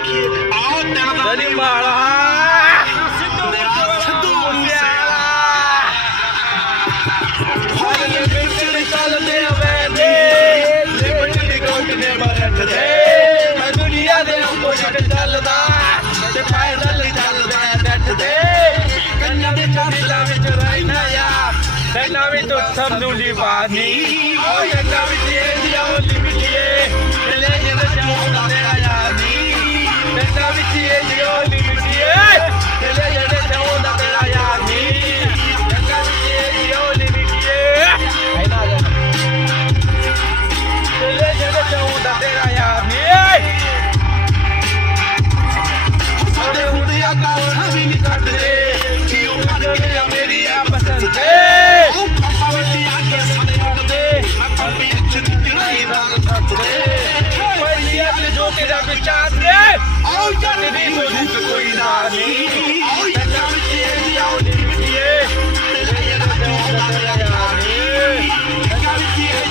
Dari Mala Sidhu Musiala Hale victory ਚੱਲਦੇ ਵੈਦੇ Liberty ਕੋਟ ਨੇ ਮਰਦੇ ਦੁਨੀਆ ਦੇ ਆਪੋਜ਼ਿਟ ਚੱਲਦਾ ਤੇ ਪੈਦਲ ਚੱਲਦਾ ਡੱਟਦੇ ਕੰਨਾਂ ਦੇ ਚਾਦਰਾਂ ਵਿੱਚ ਰਹਿਣਾ ਆ ਕੰਨਾਂ ਵਿੱਚ ਸਭ ਨੂੰ ਦੀਵਾਨੀ ਉਹ ਜੱਗਾ ਵਿੱਚ ਇਹ ਜਿਹਾ ਲਿਮਿਟੀਏ ਚਲੇ ਜਿਵੇਂ ਚਾਹੁੰਦਾ ਤੇਰਾ ਯਾਰ ਨੀ ਕੰਨਾਂ ਵਿੱਚ ਇਹ ਜਿਹਾ ਲਿਮਿਟੀਏ ਚਲੇ ਜਿਵੇਂ ਚਾਹੁੰਦਾ ਤੇਰਾ ਯਾਰ ਨੀ ਕੰਨਾਂ ਵਿੱਚ ਇਹ ਜਿਹਾ ਲਿਮਿਟੀਏ ਆਇਨਾ ਜਾ ਚਲੇ ਜਿਵੇਂ ਚਾਹੁੰਦਾ ਤੇਰਾ ਯਾਰ ਨੀ ਸਾਡੇ ਹੁੰਦੇ ਆ ਗਾਲਾਂ ਵੀ ਨਹੀਂ ਕੱਢਦੇ ਕਿਉਂ ਕੱਢਦੇ ਆ ਮੇਰੀ ਆ ਪਸੰਦ ਤੇ ਪਾਪਾ ਵੱਡੀ ਆ ਕੇ ਸਾਡੇ ਕੱਢਦੇ ਆਪਾਂ ਵੀ ਇੱਥੇ ਨਹੀਂ ਨਾਲ ਕੱਢਦੇ ਕੋਈ ਆਪਣੇ ਜੋ ਤੇਰਾ ਵਿਚਾਰ ਨੇ ਆਉ ਜੱਟ ਦੀ ਮੋਹਿਤ ਕੋਈ ਨਾ ਨਹੀਂ ਆਉ ਜੱਟਾਂ ਵਿੱਚ ਇਹ ਆਉ ਨਿਕਲੀਏ ਤੇਰੇ ਜਿਹੜਾ ਤੇਰਾ ਯਾਰ ਜੱਟਾਂ ਵਿੱਚ